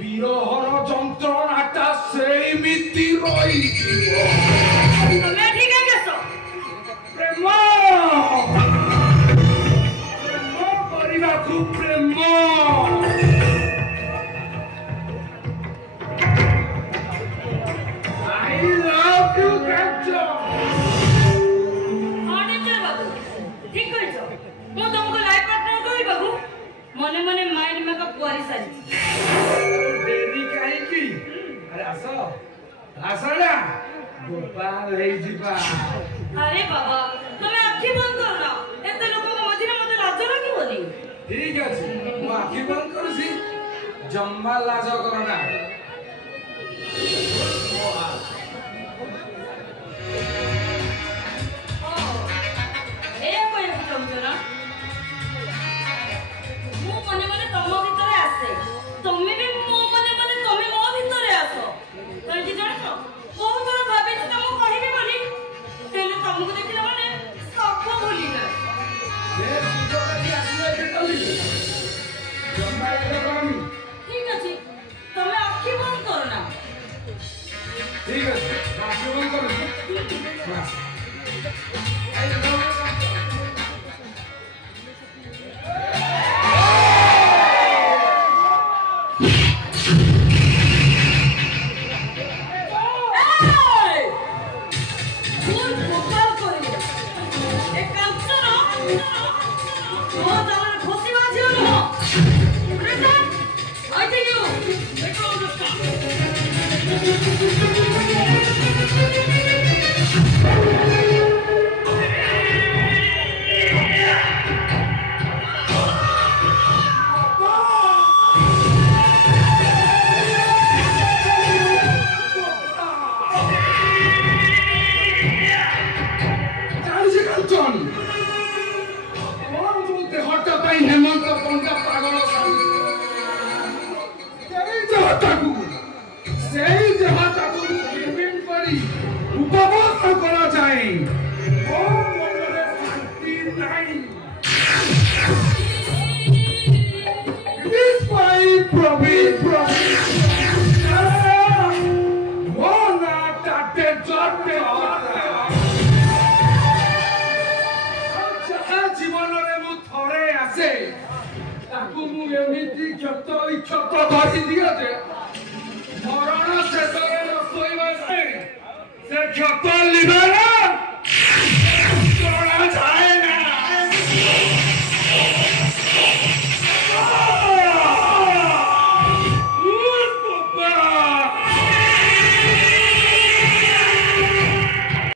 বিরহর যন্ত্রণাটা সেইমিতি রইଯିବ। তুমি ঠিক গেছো প্রেম କରିବାକୁ ପ୍ରେମ I love you Kancho। অনিশ্চয় বাবু ঠিক কইছ মু তোমাকে লাইফ পার্টনার কই বাবু মনে মনে মাইন্ড মেকআপ করে সারিছি। দেরি কাহিকি আরে আসো আসো না গোপাল ହେଇଯିବା। আরে বাবা তুমি আখি বন্ধ কর না এত লোকଙ୍କ মধ্যে মতে লাজ লাগিবনি। ঠিক আছে ମୁଁ ଆଖି ବନ୍ଦ କରୁଛି ଜମା ଲାଜ କର ନା। মনে মনে তম ভিতরে আসে তুমি বি মনে মনে তুমি মো ভিতরে আসো কারণ জানো বহু থর ভাবিছি তমু কহিবি বলি তেলে তমକୁ ଦେଖିଲା মানে সব ভুলি না ଏ ସୁଯୋଗଟି ଆସିଲେ କେତଲି ଜମା ଲାଜ କରନି। ঠিক আছে তুমি আখি বন্ধ করো না। ঠিক আছে আখি বন্ধ କରୁଛି। বাস হেমন্ত পঞ্জা পাগল সেই দেহটাକୁ ট্রিটমেন্ট କରି উপভোগ করা যায়। ও মନରେ শান্তি নাই This way প্রবীর মনা তাতে জটে যাহা জীবନରେ ମୁଁ ଥରେ আসে ତାକୁ ମୁଁ ଏମିତି କ୍ଷତ ବିକ୍ଷତ ଧରି ଦିଏ ଯେ ମରଣ ଶେଷରେ ଶୋଇବା ସେ କ୍ଷତ ଲିଭେ ନା।